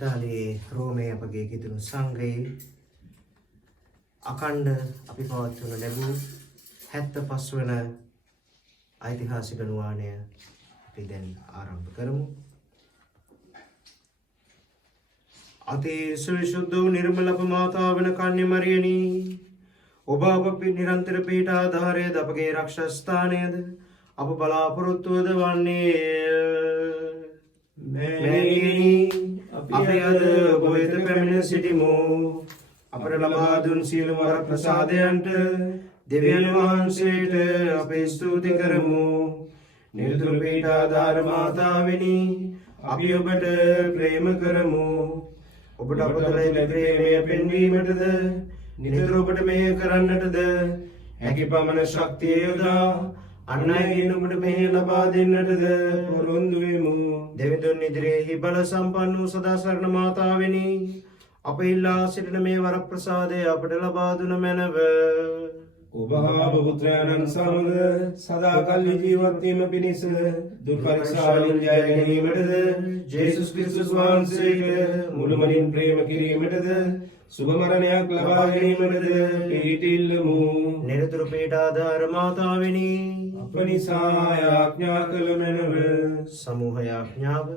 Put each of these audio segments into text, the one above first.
ඉතාලියේ රෝමයේ අපගේ කිතුණු සංඝයේ අකණ්ඩ අපි පවත්වනු ලැබූ 75 වන ඓතිහාසික නුවාණය අපි දැන් ආරම්භ කරමු. අතිශය සුද්ධ වූ නිර්මල මාතාව වෙන කන්‍ය මරියනි, ඔබ අප නිරන්තර පීඨ ආධාරයද අපගේ රක්ෂස්ථානයද අප බලාපොරොත්තුවද වන්නේ මෑණියනි, අපි අද ඔබ වෙත පැමිණ සිටිමු. අපට ලබා දුන් සියලු වර ප්‍රසාදයන්ට දෙවියන් වහන්සේට අපි ස්තුති කරමු. නිරතුරු පීඨ ආධාර මාතාවෙනි, අපි ඔබට ප්‍රේම කරමු. ඔබට අප කළ ප්‍රේමය පෙන්වීමටද නිතර ඔබට මෙහෙය කරන්නටද හැකි පමණ ශක්තිය යොදා අන් අයගෙන් ඔබට මෙහෙය ලබා දෙන්නටද පොරොන්දු වෙමු. දෙවිඳුන් ඉදිරියෙහි බල සම්පන්න වූ සදාසරණ මාතාවෙනි, අප ඉල්ලා සිටින මේ වරප්‍රසාදය අපට ලබා දුන මැනව. ඔබ හා ඔබ පුත්‍රයන්න් සමග සදාකල් ජීවත් වීම පිණිස දුක් පරීක්ෂාවලින් ජය ගැනීමටද ජේසුස් ක්‍රිස්තුස් වහන්සේට මුළුමනින් ප්‍රේම කිරීමටද සුබ මරණයක් ලබා ගැනීමටද පිහිටිල්ලමු. නිරතුරු පීඨ ආධාර මාතාවෙනි, අප නිසා යාඥා කළ මැනව. සමූහ යාඥාව.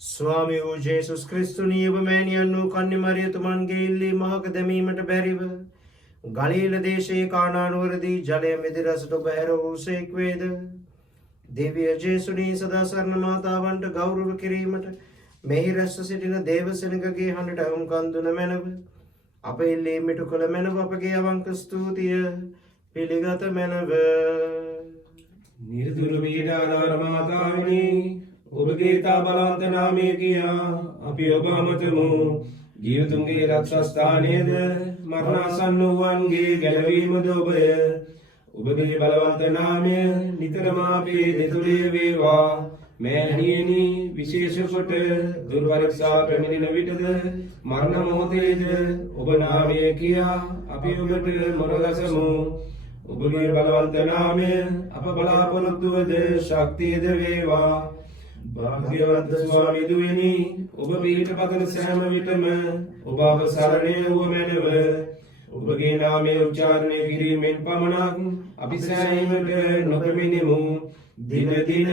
ස්වාමී වූ ජේසුස් ක්‍රිස්තුනි, ඔබ මෑණියන් වූ කන්‍ය මරියතුමන්ගේ ඉල්ලීම මහක දැමීමට බැරිව ගලීල දේශයේ කානානුවරදී ජලය මෙදි රසට ඔබ හැර වූසේක් වේද? දෙවිය ජේසුනි, සදාසරණ මාතාවන්ට ගෞරව කිරීමට මෙහි රැස්ව සිටින දේවසෙනගගේ හඬට අහුම්කන් දුන මැනව. අප ඉල්ලීම ඉටු කළ මැනව. අපගේ අවංක ස්තුතිය පිළිගත මැනව. නිර්දුල පීඨ ආධාර මාතාවෙනි, ඔබගේ තා බලවන්ත නාමය කියා අපි ඔබ අමතමු. ජීවතුන්ගේ රක්ෂස්ථානයද මරණාසන්න වූවන්ගේ ගැලවීමද ඔබය. ඔබගේ බලවන්ත නාමය නිතරම අපේ දෙතුලේ වේවා. මෑණියනි, විශේෂ කොට දුර්වරක්ෂා පැමිණෙන විටද මරණ මොහොතේද ඔබ නාමය කියා අපි ඔබට මොරගසමු. ඔබගේ බලවන්ත නාමය අප බලාපොරොත්තුවද ශක්තියද වේවා. භාග්‍යවන්ත ස්වාමී දුවනි, ඔබ පිහිට පතන සෑම විටම ඔබ අප සරණය වූ මැනව. ඔබගේ නාමය උච්චාරණය කිරීමෙන් පමණක් අපි සෑහීමට නොපැමිණෙමු. දින දින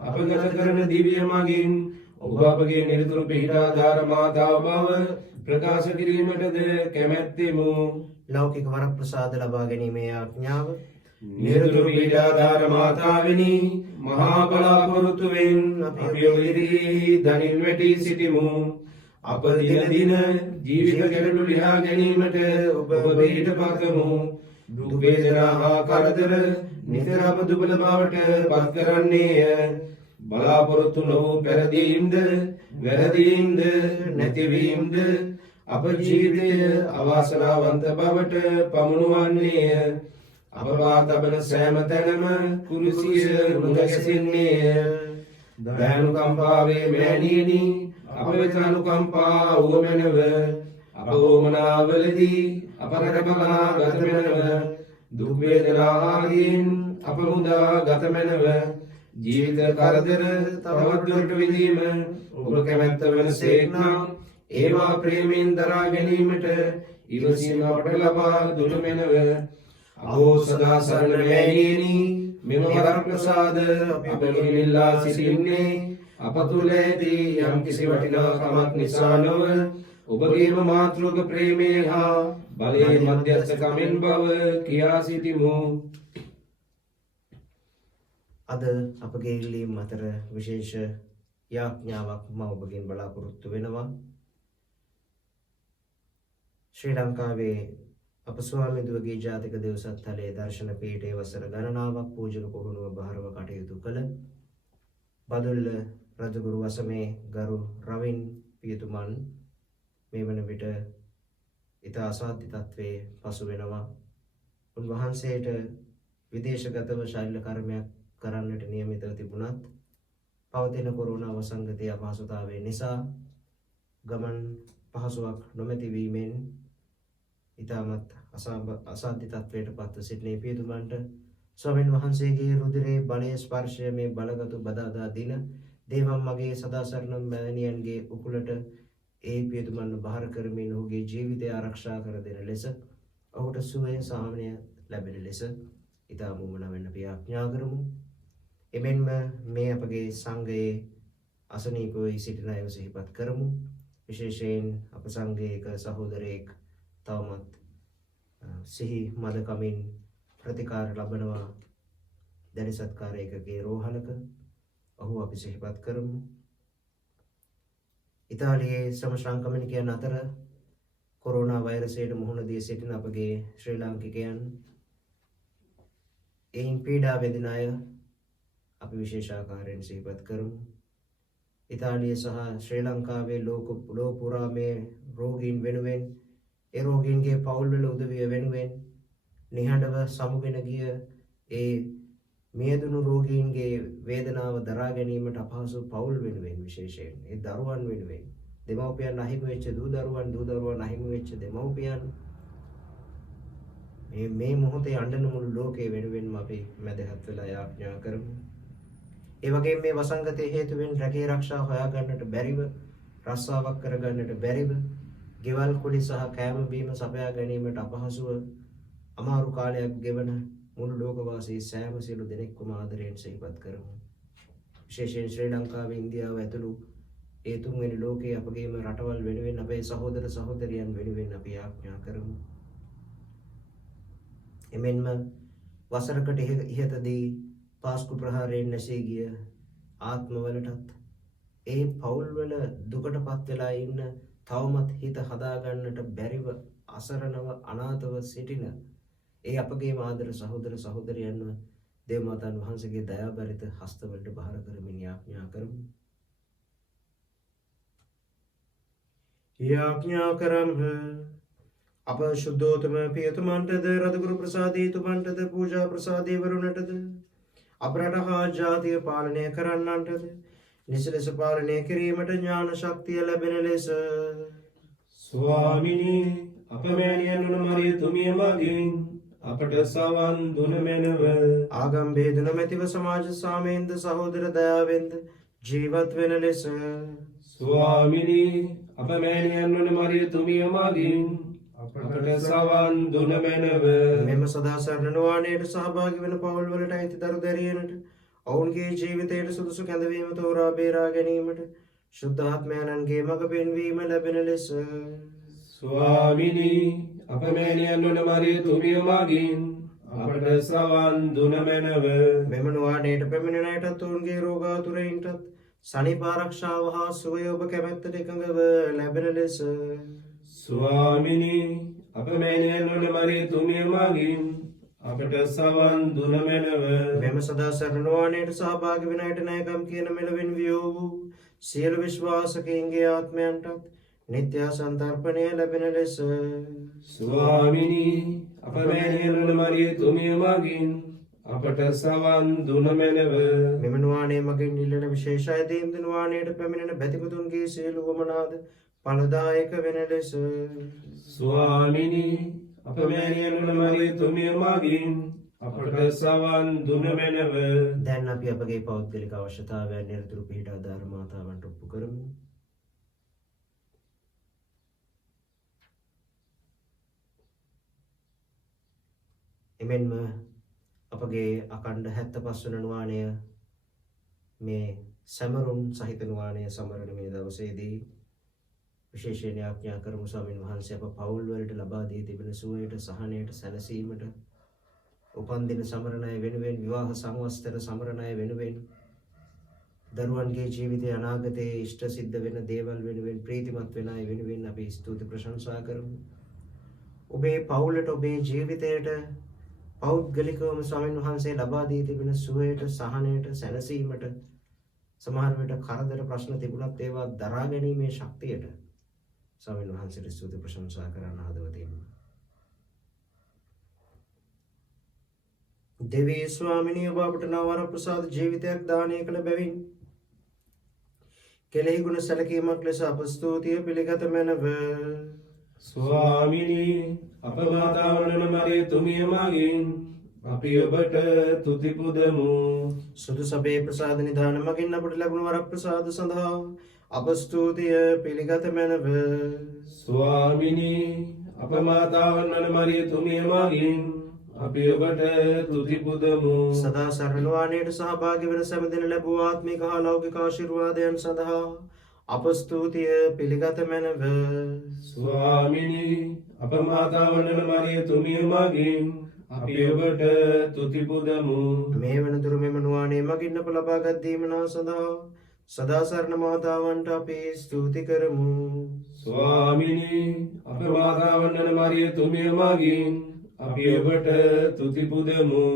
අප ගත කරන දිව්‍ය මගින් ඔබ අපගේ නිරතුරු පිහිට ආධාර මාතාව බව ප්‍රකාශ කිරීමටද කැමැත්තෙමු. ලෞකික වරප්‍රසාද ලබා ගැනීමේ ආඥාව. නිරතුරු පීඨ ආධාර මාතාවෙනි, මහා බලාපොරොත්තුවෙන් අපි ඔබ ඉදිරියේ දනින් වැටී සිටිමු. අප දින දින ජීවිත ගැටලු ලියා ගැනීමට ඔබ පිහිට පතමු. දුක් වේදනා හා කරදර නිතර අප දුබල බවට පත් කරන්නේය. බලාපොරොත්තු නොවූ පෙරදීම්ද වැරදීම්ද නැතිවීම්ද අප ජීවිතය අවාසනාවන්ත බවට පමුණුවන්නේය. අප වාතබන සෑම තැනම කුරුසිය මුදගැසෙන්නේය. දයානුකම්පාවේ මෑණියනි, අප වෙත අනුකම්පා වූ මැනව. අප වුවමනාවලදී අප රැකබලා ගත මැනව. දුක් වේදනා ආදීන් අප මුදා ගත මැනව. ජීවිත කරදර තවත් දුරට විඳීම ඔබ කැමැත්ත වනසේක් නම් ඒවා ප්‍රේමයෙන් දරා ගැනීමට ඉවසීම අපට ලබා දුන මැනව. අහෝ සදාසරණ මෑණියනි, මෙම වරප්‍රසාද අප ඉල්ලා සිටින්නේ අප තුළ ඇති යම් කිසි වටිනාකමක් නිසා නොව ඔබගේම මාතෘක ප්‍රේමය හා බලයේ මධ්‍යස්ථකමෙන් බව කියා සිටිමු. අද අපගේ ඉල්ලීම් අතර විශේෂ යාඥාවක් මම ඔබගෙන් බලාපොරොත්තු වෙනවා. ශ්‍රී ලංකාවේ අප ස්වාමීදුවගේ ජාතික දෙව්සත්හලේ දර්ශන පීඨයේ වසර ගණනාවක් පූජක පුහුණුව බහරව කටයුතු කළ බදුල්ල රජගුරු වසමේ ගරු රවින් පියතුමන් මේ වන විට ඉතා අසාධ්‍ය තත්ත්වයේ පසු වෙනවා. උන්වහන්සේට විදේශගතව ශෛල්‍ය කර්මයක් කරන්නට නියමිතව තිබුණත් පවතින කොරෝනා වසංගතයේ අපහසුතාවය නිසා ගමන් පහසුවක් නොමැති වීමෙන් ඉතාමත් අසාධ්‍ය තත්ත්වයට පත්ව සිටින පියතුමන්ට ස්වාමීන් වහන්සේගේ රුධිරේ බලයේ ස්පර්ශය මේ බලගතු බදාදා දින දේවම් මගේ සදාසරණ මෑණියන්ගේ උකුලට ඒ පියතුමන් බාර කරමින් ඔහුගේ ජීවිතය ආරක්ෂා කර දෙන ලෙස ඔහුට සුවය සාමනය ලැබෙන ලෙස ඉතා මුමන වෙන්න අපි ආඥා කරමු. එමෙන්ම මේ අපගේ සංඝයේ අසනීප වී සිටින අයව සිහිපත් කරමු. විශේෂයෙන් අප සංඝයේ එක සහෝදරයෙක් තවමත් සිහි මදකමින් ප්‍රතිකාර ලබනවා දැඩි සත්කාරයකගේ රෝහලක. ඔහු අපි සිහිපත් කරමු. ඉතාලියේ සම සංක්‍රමණිකයන් අතර කොරෝනා වෛරසයට මුහුණ දී සිටින අපගේ ශ්‍රී ලාංකිකයන් එයින් පීඩා විඳින අය අපි විශේෂාකාරයෙන් සිහිපත් කරමු. ඉතාලිය සහ ශ්‍රී ලංකාවේ ලෝක පුරා මේ රෝගීන් වෙනුවෙන් ඒ රෝගීන්ගේ පවුල්වල උදවිය වෙනුවෙන් නිහඬව සමුගෙන ගිය ඒ මියදුණු රෝගීන්ගේ වේදනාව දරා ගැනීමට අපහසු පවුල් වෙනුවෙන් විශේෂයෙන් ඒ දරුවන් වෙනුවෙන් දෙමව්පියන් අහිමි වෙච්ච දූ දරුවන් අහිමි වෙච්ච දෙමව්පියන් මේ මොහොතේ අඬන මුළු ලෝකයේ වෙනුවෙන්ම අපි මැදහත් වෙලා යාඥා කරමු. ඒ වගේම මේ වසංගතයේ හේතුවෙන් රැකී ආරක්ෂා හොයා ගන්නට බැරිව රස්සාවක් කර ගන්නට බැරිව ගෙවල් කුඩි සහ කෑම බීම සපයා ගැනීමට අපහසුව අමාරු කාලයක් ගෙවන මුළු ලෝකවාසී සෑම සියලු දෙනෙක්ම ආදරයෙන් සිහිපත් කරමු. විශේෂයෙන් ශ්‍රී ලංකාවේ ඉන්දියාව ඇතුළු ඒ තුන්වෙනි ලෝකයේ අපගේම රටවල් වෙනුවෙන් අපේ සහෝදර සහෝදරියන් වෙනුවෙන් අපි ආඥා කරමු. එමෙන්ම වසරකට ඉහතදී පාස්කු ප්‍රහාරයෙන් නැසී ගිය ආත්මවලටත් ඒ පවුල්වල දුකටපත් වෙලා ඉන්න තවමත් හිත හදාගන්නට බැරිව අසරණව අනාථව සිටින ඒ අපගේ ආදර සහෝදර සහෝදරියන්ව දේව මාතාන් වහන්සේගේ දයාබරිත හස්තවලට බාර කරමින් යාඥා කරමු. යාඥා කරම්හ. අප ශුද්ධෝතම පියතුමන්ටද රදගුරු ප්‍රසාදී තුමන්ටද පූජා ප්‍රසාදී වරුණටද අප රට හා ජාතිය පාලනය කරන්නන්ටද නිසි ලෙස පාලනය කිරීමට ඥාන ශක්තිය ලැබෙන ලෙස ස්වාමිනී අප මෑණියන් වන මරියතුමිය මගින් අපට සවන් දුන මැනව. ආගම් බේද නොමැතිව සමාජ සාමයෙන්ද සහෝදර දයාවෙන්ද ජීවත් වෙන ලෙස ස්වාමිනී අප මෑණියන් වන මරියතුමිය මගින් අපට සවන් දුන මැනව. මෙම සදාසරණ නුවාණයට සහභාගී වෙන පවුල්වලට අයිති දරු දැරියනට ඔවුන්ගේ ජීවිතයට සුදුසු කැඳවීම තෝරා බේරා ගැනීමට ශුද්ධාත්මයන්ගේ මඟ පෙන්වීම ලැබෙන ලෙස ස්වාමිනී අප මෑණියන් වන මරියතුමිය මගින් අපට සවන් දුන මැනව. මෙම නුවාණයට පැමිණෙන අයටත් ඔවුන්ගේ රෝගාතුරයින්ටත් සනීප ආරක්ෂාව හා සුවය ඔබ කැමැත්තට එකඟව ලැබෙන ලෙස ස්වාමිනී අප මෑණියන් වන මරියතුමිය මගින් අපට සවන් දුන මැනව. මෙම සදාසරණ නුවාණයට සහභාගී වෙන අයට ණයකම් කියන මෙලොවින් වියෝ වූ සියලු විශ්වාසකයින්ගේ ආත්මයන්ටත් නිත්‍ය සන්තර්පණය ලැබෙන ලෙස ස්වාමිනී අප මෑණියන් වන මරියතුමිය මගින් අපට සවන් දුන මැනව. මෙම නුවාණය මගින් ඉල්ලන විශේෂ අයදීම් නුවාණයට පැමිණෙන බැතිපතුන්ගේ සියලු වමනාද ඵලදායක වෙන ලෙස ස්වාමිනී අප මෑණියන් වන මරියතුමිය මගින් අපට සවන් දුන මැනව. දැන් අපි අපගේ පෞද්ගලික අවශ්‍යතාවයන් නිරතුරු පිහිටා දාර මාතාවන්ට ඔප්පු කරමු. එමෙන්ම අපගේ අකණ්ඩ 75 වන නුවාණය මේ සමරුන් සහිත නුවාණය සමරන මේ දවසේදී විශේෂයෙන් ආඥා කරමු. ස්වාමීන් වහන්සේ අප පවුල් වලට ලබා දී තිබෙන සුවයට සහනයට සැනසීමට උපන්දින සමරන අය වෙනුවෙන් විවාහ සංවත්සර සමරන අය වෙනුවෙන් දරුවන්ගේ ජීවිතයේ අනාගතයේ ඉෂ්ට සිද්ධ වෙන දේවල් වෙනුවෙන් ප්‍රීතිමත් වෙන අය වෙනුවෙන් අපි ස්තුති ප්‍රශංසා කරමු. ඔබේ පවුලට ඔබේ ජීවිතයට පෞද්ගලිකවම ස්වාමීන් වහන්සේ ලබා දී තිබෙන සුවයට සහනයට සැනසීමට සමහර විට කරදර ප්‍රශ්න තිබුණත් ඒවා දරා ගැනීමේ ශක්තියට ස්වාමීන් වහන්සේට ස්තුති ප්‍රශංසා කරන්න හදවතින්. දෙවී ස්වාමිනිය ඔබ අපට නව වර ප්‍රසාද ජීවිතයක් දානය කළ බැවින් කෙලෙහි ගුණ සැලකීමක් ලෙස අප ස්තුතිය පිළිගත මැනව. ස්වාමිනී අප මාතාව වන මරියතුමිය මගින් අපි ඔබට තුති පුදමු. සුදු සභේ ප්‍රසාද නිධාන මගින් අපට ලැබුණු වර ප්‍රසාද සඳහා අප ස්තුතිය පිළිගත මැනව. ස්වාමිනී අප මාතාවන් වන මරියතුමිය මගින් අපි ඔබට තුති පුදමු. සදා සරණවානයට සහභාගී වන සැමදෙන ලැබූ ආත්මික හා ලෞකික ආශිර්වාදයන් සඳහා අප ස්තුතිය පිළිගත මැනව. ස්වාමිනී අප මාතාවන් වන මරියතුමිය මගින් අපි ඔබට තුති පුදමු. මේ වනතුරු මෙම නුවානේ මගින් අප ලබාගත් දීමනා සඳහා සදා සරණ මාතාවන්ට අපි ස්තුති කරමු. ස්වාමිනී අප මාතාවන් වන මරියතුමිය මගින් අපි ඔබට තුති පුදමු.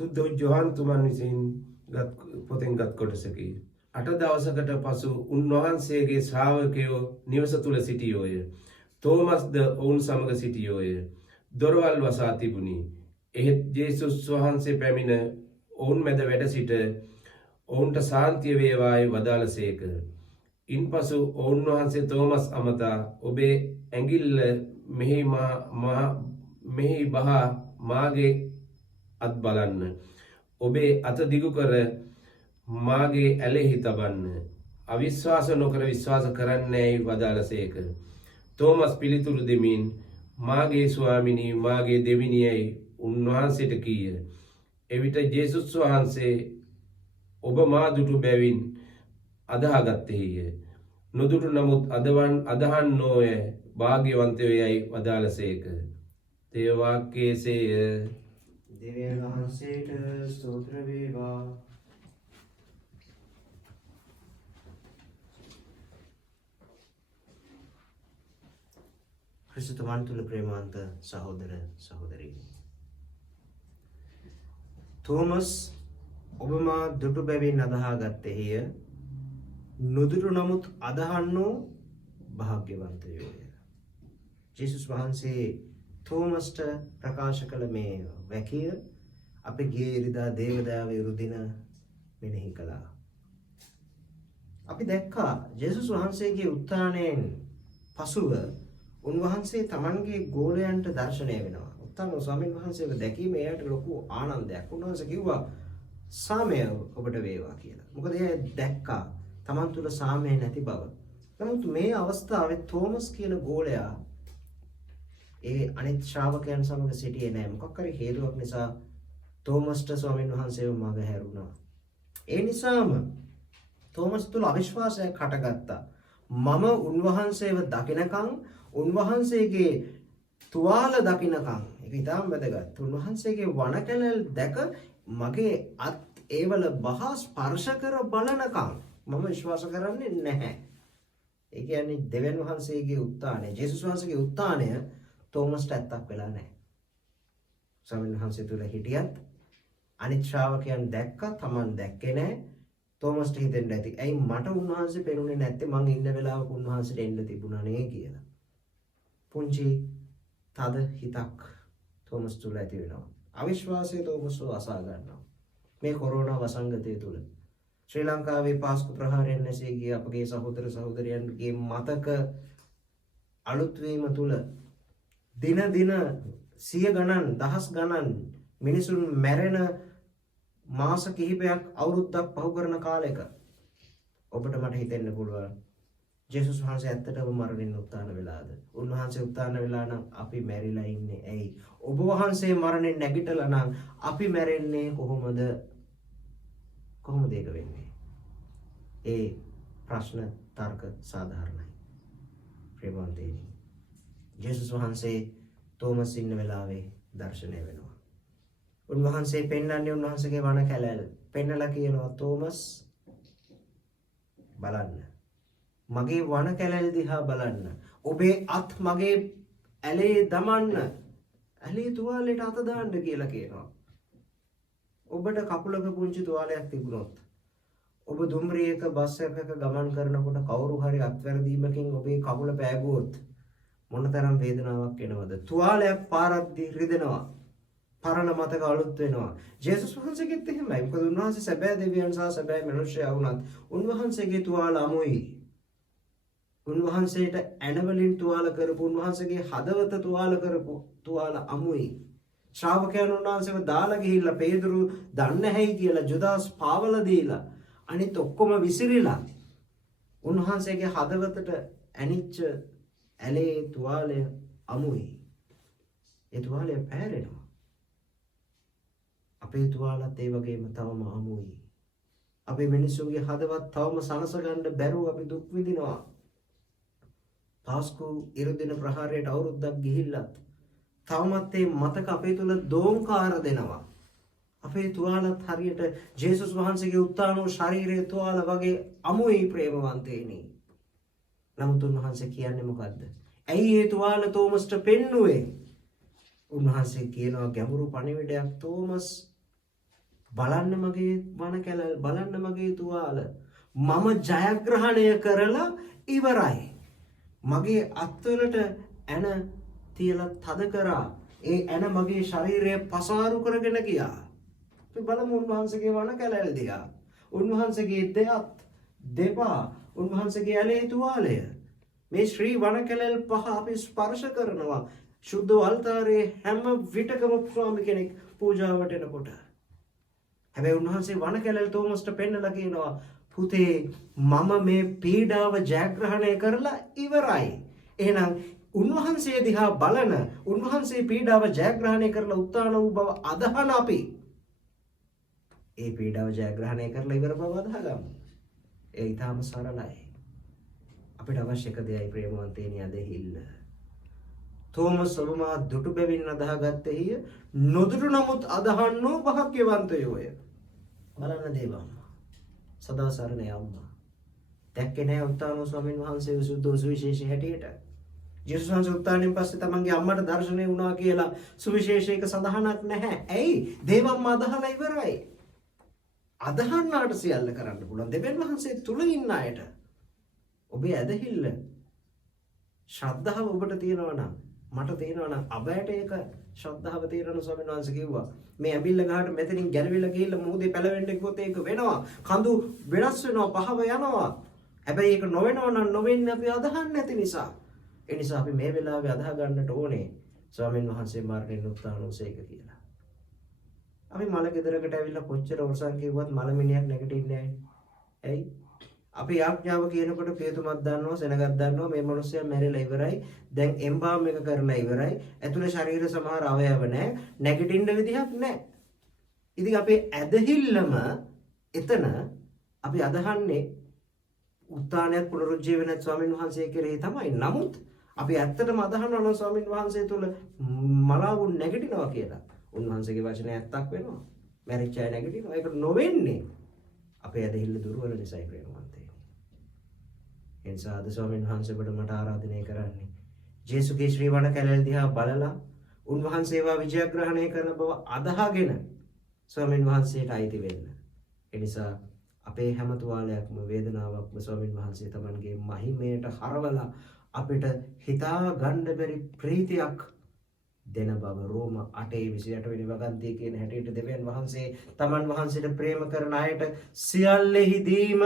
සුද්ධ ජොහන් තුමන් විසින් පොතෙන් ගත් කොටසකි. 8 දවසකට පසු උන්වහන්සේගේ ශ්‍රාවකයෝ නිවස තුල සිටියෝය. තෝමස්ද ඔවුන් සමග සිටියෝය. දොරවල් වසා තිබුණි. එහෙත් ජේසුස් වහන්සේ පැමිණ ඔවුන් මැද වැඩ සිට ඔවුන්ට සාන්තිය වේවායි වදාළසේක. ඉන්පසු ඔවුන් වහන්සේ තෝමස් අමතා ඔබේ ඇඟිල්ල මෙහි බහා මාගේ අත් බලන්න. ඔබේ අත දිගු කර මාගේ ඇලෙහි තබන්න. අවිශ්වාස නොකර විශ්වාස කරන්නේයි වදාළසේක. තෝමස් පිළිතුරු දෙමින් මාගේ ස්වාමිනී මාගේ දෙවිනියයි උන්වහන්සේට කීය. එවිට ජේසුස් වහන්සේ ඔබ මා දුටු බැවින් අදහාගත්තේය. නොදුටු නමුත් අදහන්නෝය භාග්‍යවන්තයෝයයි වදාළසේක. තේ වාක්‍යයේසේය. දෙවියන් වහන්සේට ස්තෝත්‍ර වේවා. ක්‍රිස්තුවන් තුල ප්‍රේමාන්ත සහෝදර සහෝදරීනි. තෝමස් ඔබ මා දුටු බැවින් අදහාගත්තේය. නොදුටු නමුත් අදහන්නෝ භාග්‍යවන්තයෝය. ජේසුස් වහන්සේ තෝමස්ට ප්‍රකාශ කළ මේ වැකිය අපි ගිය ඉරිදා දේවදාව ඉරුදින මෙනෙහි කළා. අපි දැක්කා ජේසුස් වහන්සේගේ උත්ථානයෙන් පසුව උන්වහන්සේ තමන්ගේ ගෝලයන්ට දර්ශනය වෙනවා. උත්ථාන ස්වාමීන් වහන්සේව දැකීම එයාට ලොකු ආනන්දයක්. උන්වහන්සේ කිව්වා සාමය ඔබට වේවා කියලා. මොකද එයා දැක්කා තමන් තුළ සාමය නැති බව. නමුත් මේ අවස්ථාවේ තෝමස් කියන ගෝලයා ඒ අනිත් ශ්‍රාවකයන් සමග සිටියේ නැහැ. මොකක් හරි හේතුවක් නිසා තෝමස්ට ස්වාමීන් වහන්සේව මඟ හැරුණා. ඒ නිසාම තෝමස් තුළ අවිශ්වාසයක් හටගත්තා. මම උන්වහන්සේව දකිනකම් උන්වහන්සේගේ තුවාල දකිනකම් ඒක ඉතාම වැදගත්. උන්වහන්සේගේ වනකැලල් දැක මගේ අත් ඒවල බහා ස්පර්ශ කර බලනකම් මම විශ්වාස කරන්නේ නැහැ. ඒ කියන්නේ දෙවියන් වහන්සේගේ උත්ථානය, ජේසුස් වහන්සේගේ උත්ථානය තෝමස්ට ඇත්තක් වෙලා නැහැ. ස්වාමීන් වහන්සේ තුල හිටියත් අනිත් ශ්‍රාවකයන් දැක්කා, Taman දැක්කේ නැහැ. තෝමස්ට හිතෙන්න ඇති. ඇයි මට උන්වහන්සේ පෙනුනේ නැත්තේ? මං ඉන්න වෙලාවක උන්වහන්සේට එන්න තිබුණා නේ කියලා. පුංචි තද හිතක් තෝමස් තුල ඇති වෙනවා. අවිශ්වාසය තෝමස්ව අසා ගන්නවා. මේ කොරෝනා වසංගතය තුළ ශ්‍රී ලංකාවේ පාස්කු ප්‍රහාරයෙන් නැසී ගිය අපගේ සහෝදර සහෝදරයන්ගේ මතක අලුත් වීම තුළ දින දින සිය ගණන් දහස් ගණන් මිනිසුන් මැරෙන මාස කිහිපයක් අවුරුද්දක් පහු කරන කාලයක ඔබට මට හිතෙන්න පුළුවන් ජේසුස් වහන්සේ ඇත්තටම මරණින් උත්ථාන වෙලාද? උන්වහන්සේ උත්ථාන වෙලා නම් අපි මැරිලා ඉන්නේ ඇයි? ඔබ වහන්සේ මරණින් නැගිටලා නම් අපි මැරෙන්නේ කොහොමද? කොහොමද ඒක වෙන්නේ? ඒ ප්‍රශ්න තර්ක සාධාරණයි. ප්‍රේමවන්තයනි. ජේසුස් වහන්සේ තෝමස් ඉන්න වෙලාවේ දර්ශනය වෙනවා. උන්වහන්සේ පෙන්වන්නේ උන්වහන්සේගේ වණ කැලෑල. පෙන්නලා කියනවා තෝමස් බලන්න. මගේ වණ කැලෑල දිහා බලන්න. ඔබේ අත් මගේ ඇලේ දමන්න. ඇලේ තුවාලෙට අත දාන්න කියලා කියනවා. ඔබට කකුලක පුංචි තුවාලයක් තිබුණොත් ඔබ දුම්රියක බස් එකක ගමන් කරනකොට කවුරු හරි අත්වැරදීමකින් ඔබේ කකුල පෑගුවොත් මොනතරම් වේදනාවක් එනවද? තුවාලයක් පාරද්දී රිදෙනවා. පරණ මතක අලුත් වෙනවා. ජේසුස් වහන්සේගෙත් එහෙමයි. මොකද උන්වහන්සේ සැබෑ දෙවියන් සහ සැබෑ මිනිසයා වුණත් උන්වහන්සේගේ තුවාල අමුයි. උන්වහන්සේට ඇනවලින් තුවාල කරපු උන්වහන්සේගේ හදවත තුවාල කරපු තුවාල අමුයි. ශ්‍රාවකයන් උන්වහන්සේව දාලා ගිහිල්ලා පේදුරු දන්නේ නැහැයි කියලා ජුදාස් පාවලා දීලා අනිත් ඔක්කොම විසිරිලා උන්වහන්සේගේ හදවතට ඇනිච්ච ඇලේ තුවාලය අමුයි. ඒ තුවාලය පැහැරෙනවා. අපේ තුවාලත් ඒ වගේම තවම අමුයි. අපේ මිනිස්සුන්ගේ හදවත් තවම සනස ගන්න බැරුව අපි දුක් විඳිනවා. පාස්කු ඉරුදින ප්‍රහාරයට අවුරුද්දක් ගිහිල්ලත් තවමත් මේ මතක අපේ තුල දෝංකාර දෙනවා. අපේ තුවාලත් හරියට ජේසුස් වහන්සේගේ උත්ථාන වූ ශරීරයේ තුවාල වගේ අමුයි ප්‍රේමවන්තේනි. නමුත් උන්වහන්සේ කියන්නේ මොකද්ද? ඇයි මේ තුවාල තෝමස්ට පෙන්නුවේ? උන්වහන්සේ කියනවා ගැඹුරු පණිවිඩයක්. තෝමස් බලන්න මගේ වණ කැලල්, බලන්න මගේ තුවාල. මම ජයග්‍රහණය කරලා ඉවරයි. මගේ අත්වලට ඇන තියලා තද කරා. ඒ ඇන මගේ ශරීරය පසාරු කරගෙන ගියා. අපි බලමු උන්වහන්සේගේ වණ කැලල් දිහා. උන්වහන්සේගේ දෙයත් දෙපා, උන්වහන්සේගේ ඇලේ තුවාලය. මේ ශ්‍රී වණ කැලල් පහ අපි ස්පර්ශ කරනවා. ශුද්ධ අල්තාරයේ හැම විටකම ස්වාමි කෙනෙක් පූජාවට එනකොට. හැබැයි උන්වහන්සේ වණ කැලල් තෝමස්ට පෙන්නලා කියනවා පුතේ මම මේ පීඩාව ජයග්‍රහණය කරලා ඉවරයි. එහෙනම් උන්වහන්සේ දිහා බලන, උන්වහන්සේ පීඩාව ජයග්‍රහණය කරලා උත්ථාන වූ බව අදහන අපි ඒ පීඩාව ජයග්‍රහණය කරලා ඉවර බව අදහගමු. ඒ ඊටාම සරලයි. අපිට අවශ්‍ය එක දෙයයි ප්‍රේමවන්තේනි අදහිල්ල. තෝමස් ඔබමා දුටු බැවින් අදහගත්තේය, නොදුටු නමුත් අදහන්නෝ භාග්‍යවන්තයෝය. බලන්න දේවම්මා, සදා සරණ අම්මා දැක්කේ නැහැ උත්ථාන ස්වාමීන් වහන්සේ සුද්ධ සුවිශේෂී හැටියට. ජේසුස් වහන්සේ උත්ථානයෙන් පස්සේ තමන්ගේ අම්මට දර්ශනය වුණා කියලා සුවිශේෂයක සඳහනක් නැහැ. ඇයි? දේවම්මා අදහලා ඉවරයි. අදහන්නාට සියල්ල කරන්න පුළුවන් දෙවියන් වහන්සේ තුල ඉන්න අයට. ඔබේ ඇදහිල්ල, ශ්‍රද්ධාව ඔබට තියෙනවා නම්, මට තියෙනවා නම්, අබයට ඒක ශ්‍රද්ධාව තියෙනවා ස්වාමීන් වහන්සේ කිව්වා. මේ ඇඹිල්ල ගහට මෙතනින් ගැලවිලා ගිහිල්ලා මොහොතේ පැලවෙන්න ගියොත් ඒක වෙනවා. කඳු වෙනස් වෙනවා, පහව යනවා. හැබැයි ඒක නොවෙනවා නම් නොවෙන්නේ අපි අදහන්නේ නැති නිසා. ඒ නිසා අපි මේ වෙලාවේ අදහ ගන්නට ඕනේ ස්වාමීන් වහන්සේ මරණින් උත්ථාන වූසේක කියලා. අපි මල ගෙදරකට ඇවිල්ලා කොච්චර වර්ෂන් කිව්වත් මලමිනියක් නැගිටින්නේ නැහැ. ඇයි? අපි ආඥාව කියනකොට පියතුමක් දන්නවා, සෙනගක් දන්නවා මේ මිනිස්සයා මැරිලා ඉවරයි. දැන් එම්බාම් එක කරලා ඉවරයි. ඇතුලේ ශරීර සමහර අවයව නැහැ. නැගිටින්න විදිහක් නැහැ. ඉතින් අපේ ඇදහිල්ලම එතන අපි අදහන්නේ උත්ථානයත් පුනරුජ්ජීවනයත් ස්වාමීන් වහන්සේ කෙරෙහි තමයි. නමුත් අපි ඇත්තටම අදහනවා ස්වාමීන් වහන්සේ තුල මලාවුන් නැගිටිනවා කියලා. උන්වහන්සේගේ වචනේ ඇත්තක් වෙනවා. මැරිච්ච අය නැගිටිනවා. ඒක නොවෙන්නේ අපේ ඇදහිල්ල දුර්වල නිසායි ප්‍රේමවන්තයනි. ඒ නිසා අද ස්වාමීන් වහන්සේ ඔබට මට ආරාධනය කරන්නේ ජේසුගේ ශ්‍රී වණ කැලැල් දිහා බලලා උන්වහන්සේව විජයග්‍රහණය කරන බව අදහගෙන ස්වාමීන් වහන්සේට අයිති වෙන්න. ඒ නිසා අපේ හැම තුවාලයක්ම වේදනාවක්ම ස්වාමීන් වහන්සේ තමන්ගේ මහිමයට හරවලා අපිට හිතා ගන්න බැරි ප්‍රීතියක් දෙන බව රෝම 8:28 වෙනි වගන්තිය කියන හැටියට දෙවියන් වහන්සේ තමන් වහන්සේට ප්‍රේම කරන අයට සියල්ලෙහිදීම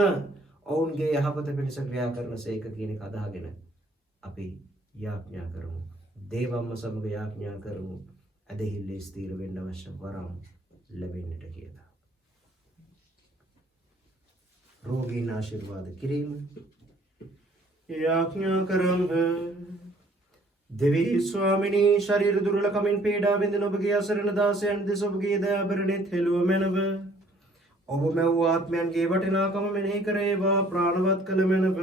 ඔවුන්ගේ යහපත පිණිස ක්‍රියා කරනසේක කියන එක අදහගෙන අපි යාඥා කරමු. දේවම්ම සමග යාඥා කරමු. ඇදහිල්ලේ ස්ථීර වෙන්න අවශ්‍ය වරම් ලැබෙන්නට කියලා. රෝගීන් ආශිර්වාද කිරීම යාඥා කරමු. දෙවී ස්වාමිනී ශරීර දුර්වලකමින් පීඩා විඳින ඔබගේ අසරණ දාසයන් දෙස ඔබගේ දයාබරණෙත් හෙළුව මැනව. ඔබ මැව් ආත්මයන්ගේ වටිනාකම මෙනෙහි කරේවා ප්‍රාණවත් කළ මැනව.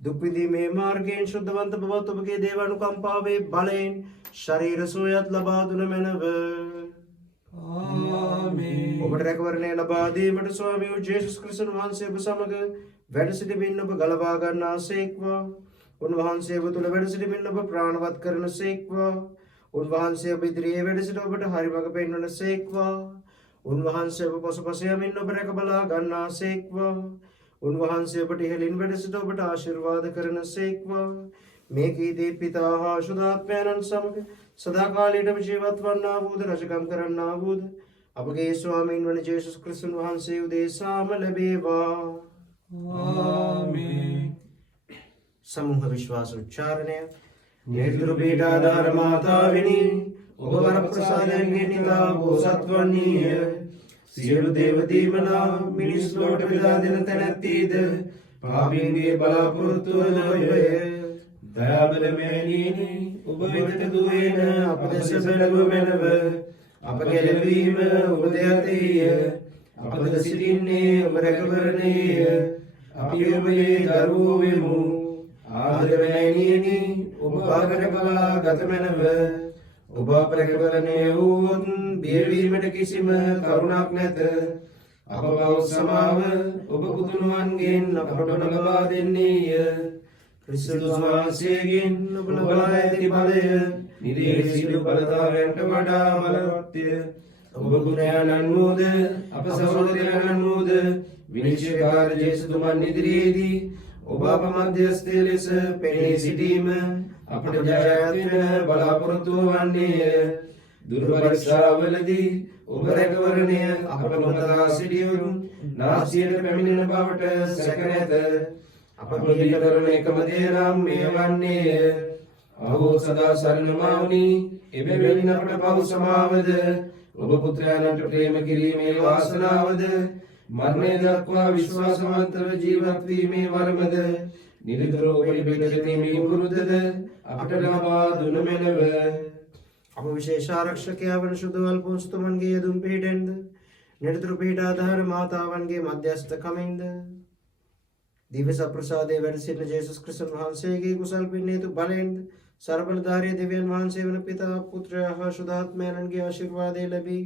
දුක් විඳීමේ මාර්ගයෙන් ශුද්ධවන්ත බවත් ඔබගේ දේවානුකම්පාවේ බලයෙන් ශරීර සුවයත් ලබා දුන මැනව. ආමේන්. ඔබට රැකවරණය ලබා දීමට ස්වාමී වූ ජේසුස් ක්‍රිස්තුස් වහන්සේ ඔබ සමග වැඩ සිටමින් ඔබ ගලවා ගන්නාසේක්වා. උන්වහන්සේ ඔබ තුළ වැඩ සිටමින් ඔබ ප්‍රාණවත් කරනසේක්වා. උන්වහන්සේ ඔබ ඉදිරියේ වැඩ සිට ඔබට හරි මඟ පෙන්වනසේක්වා. උන්වහන්සේ ඔබ පසුපස යමින් ඔබ රැක බලා ගන්නාසේක්වා. උන්වහන්සේ ඔබට ඉහළින් වැඩ සිට ඔබට ආශිර්වාද කරනසේක්වා. මේ කීදී පිතා හා ශුද්ධාත්මයන්න් සමග සදාකාලයටම ජීවත් වන්නා වූද රජකම් කරන්නා වූද අපගේ ස්වාමීන් වන ජේසුස් ක්‍රිස්තුස් වහන්සේ උදෙසාම ලැබේවා. ආමේන්. समूह विश्वास उच्चारण नेत्र पीठाधार माताविनी ඔබ වර ප්‍රසාදයෙන් නිතා බෝසත්වන්නීය. සියලු දේවදීමනා මිනිස් ලොවට බෙදා දෙන තැනැත්තීද පාපීන්ගේ බලාපොරොත්තුව නොවේ. දයාබල මෑණියනි ඔබ වෙතට දුවේන අප දෙස බැලුව මැනව. අප ගැලවීම ඔබ දෙයතෙහිය. අපද සිටින්නේ ඔබ රැකවරණයේය. අපි ඔබේ දරුවෝ වෙමු. ආදර මෑණියනි ඔබ අපට බලා ගත මැනව. ඔබ අප රැකවරණය වූත් බියවීමට කිසිම කරුණක් නැත. අප බව සමාව ඔබ පුතුණුවන්ගෙන් අපට ලබා දෙන්නේය. ක්‍රිස්තුස් වහන්සේගෙන් ඔබ ලබා ඇති බලය නිරේ සියලු බලධාරයන්ට වඩා බලවත්ය. ඔබ පුත්‍රයන්න් වූද අප සහෝදරයන්න් වූද විනිශ්චයකාර ජේසුතුමන් ඉදිරියේදී ඔබ අප මධ්‍යස්ථය ලෙස පෙනී සිටීම අපට ජයත් වෙන බලාපොරොත්තුව වන්නේය. දුර්පරීක්ෂාවලදී ඔබ රැකවරණය අපට නොතලා සිටියොත් නාස්තියට පැමිණෙන බවට සැක නැත. අප පිළිල කරන එකම දේ නම් මේ වන්නේය. ahෝ සදා සරණ මාවුනි එබැවින් අපට පව් සමාවද ඔබ පුත්‍රයන්ට ප්‍රේම කිරීමේ වාසනාවද මරණය දක්වා විශ්වාසවන්තව ජීවත් වීමේ වරමද නිරතුරුව ඔබට පිළිපැදීමේ පුරුද්දද අපට ලබා දුන මැනව. අප විශේෂ ආරක්ෂකයා වන ශුද්ධවල් පොන්ස්තුමන්ගේ යදුම් පිහිටෙන්ද නිරතුරු පීඨාධාර මාතාවන්ගේ මධ්‍යස්ථකමින්ද දිව්‍ය සප්‍රසාදයේ වැඩ සිටින ජේසුස් ක්‍රිස්තුස් වහන්සේගේ කුසල් පින් හේතු බලයෙන්ද සර්වබලධාරී දෙවියන් වහන්සේ වන පිතා පුත්‍රයා හා ශුද්ධාත්මයන්ගේ ආශිර්වාදය ලැබී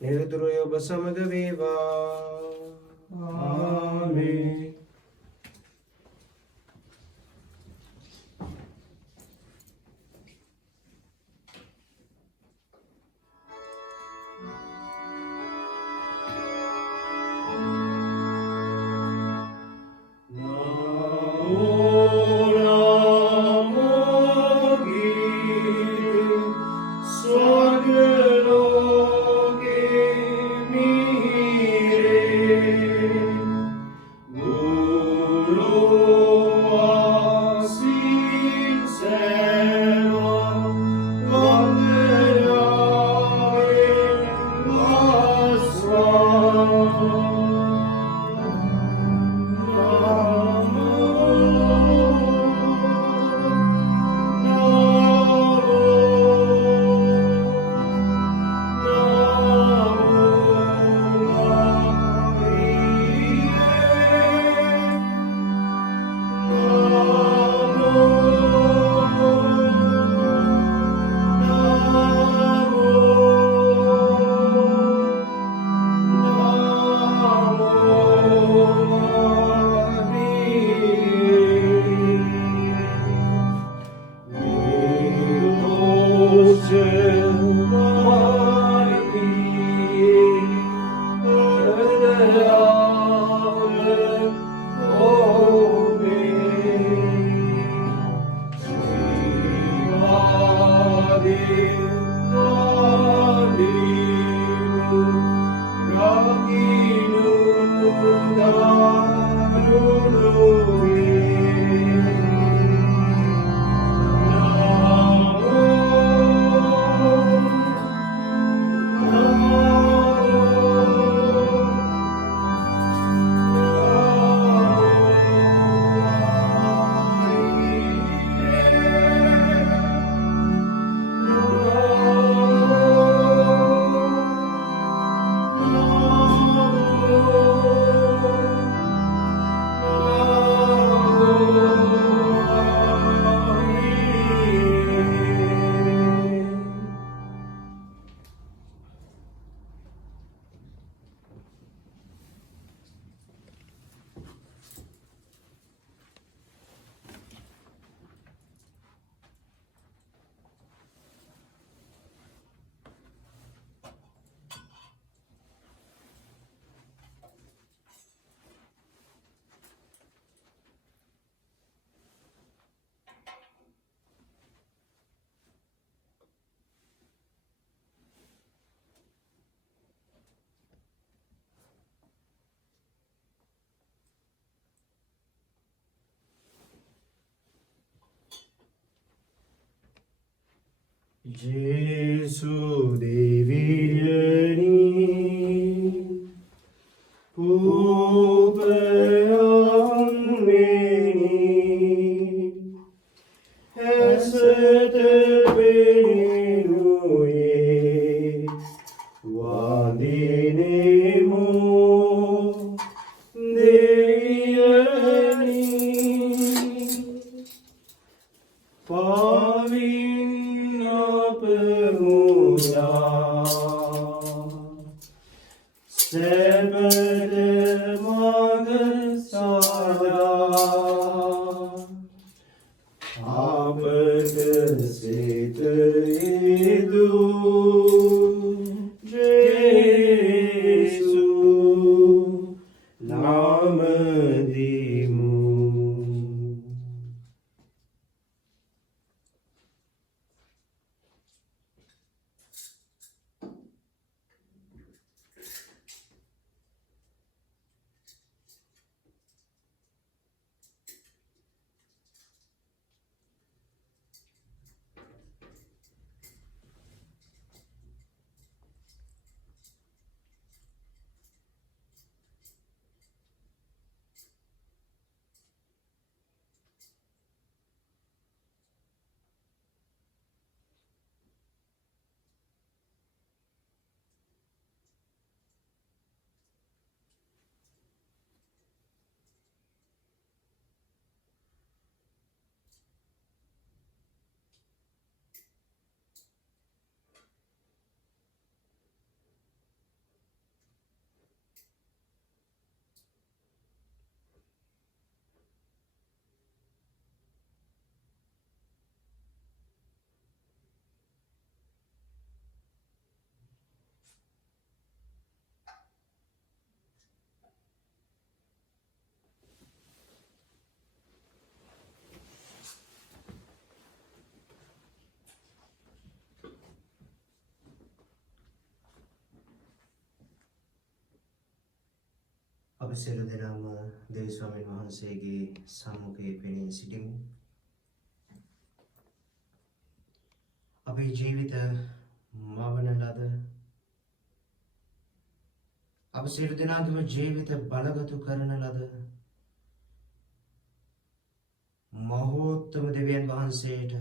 නිරතුරුව ඔබ සමග වේවා. ආමේන්. Jesu Deviani Upayameni Esete Benuye Wandinemo Deviani Pavina Pemuda Sebede Magasada Apete Sete Edu Jesu Namadimu. අප සියලු දෙනාම දේව ස්වාමීන් වහන්සේගේ සම්මුඛයේ පෙනී සිටිමු. අපේ ජීවිත මවන ලද අප සියලු දෙනාගේම ජීවිත බලගතු කරන ලද මහෝත්තම දෙවියන් වහන්සේට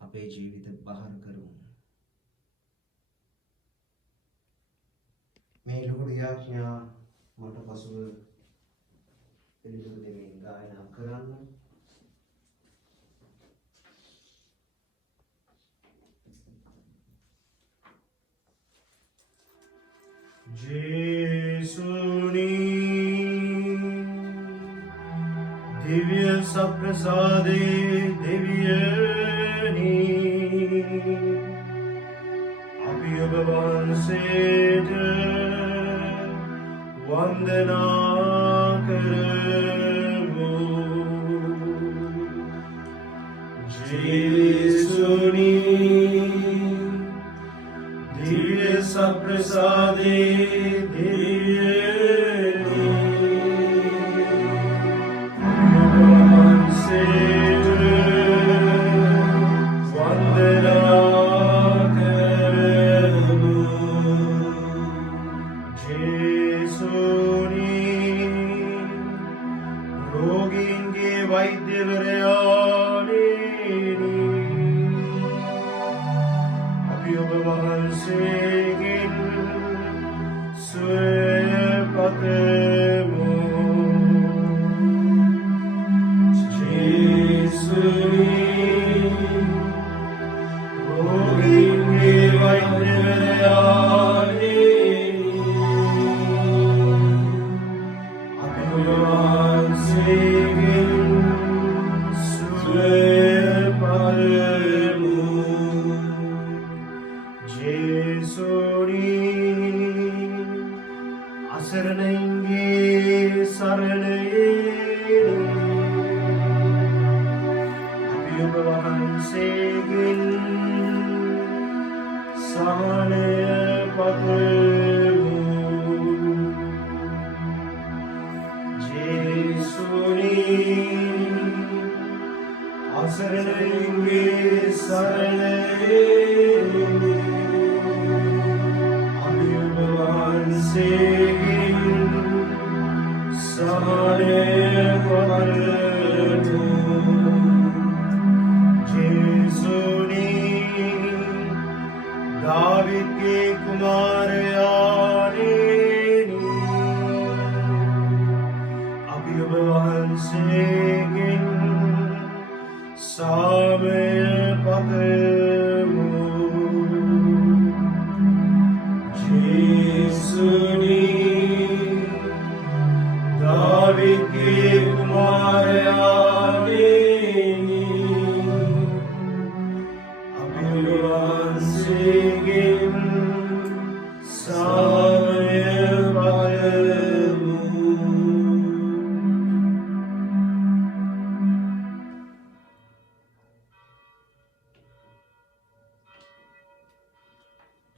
අපේ ජීවිත බහර කරමු. මේ ලොකු යාඥා මට පසුව පිළිතුරු දෙමින් ගායනා කරන්න. जेसुनी दिव्य सप्रसादे दिव्यनी अभियोग वंशेत वंदना करमु. ජේසුනි දිව්‍ය සප්‍රසාදේ දිව්‍යනි වහන්සේට වන්දනා කරමු. ජේසුනි රෝගීන්ගේ වෛද්‍යවරයාණෙනි අපි ඔබ වහන්සේගෙන් සුවය පතමු. ජේසුනි රෝගීන්ගේ වෛද්‍යවරයාණෙනි අපි ඔබ වහන්සේගෙන් සුවය පතමු. ජේසුනි අසරණයින්ගේ සරණයෙනි අපි ඔබ වහන්සේගෙන් සහනය පතමු. ජේසුනි අසරණයින්ගේ සරණයෙනි අපි ඔබ වහන්සේගෙන් සහනය පතමු. ජේසුනි දාවිද්ගේ කුමාරයාණෙනි අපි ඔබ වහන්සේගෙන් සාමය පතමු. ජේසුනි දාවිද්ගේ කුමාරයාණෙනි අපි ඔබ වහන්සේගෙන් සාමය පතමු.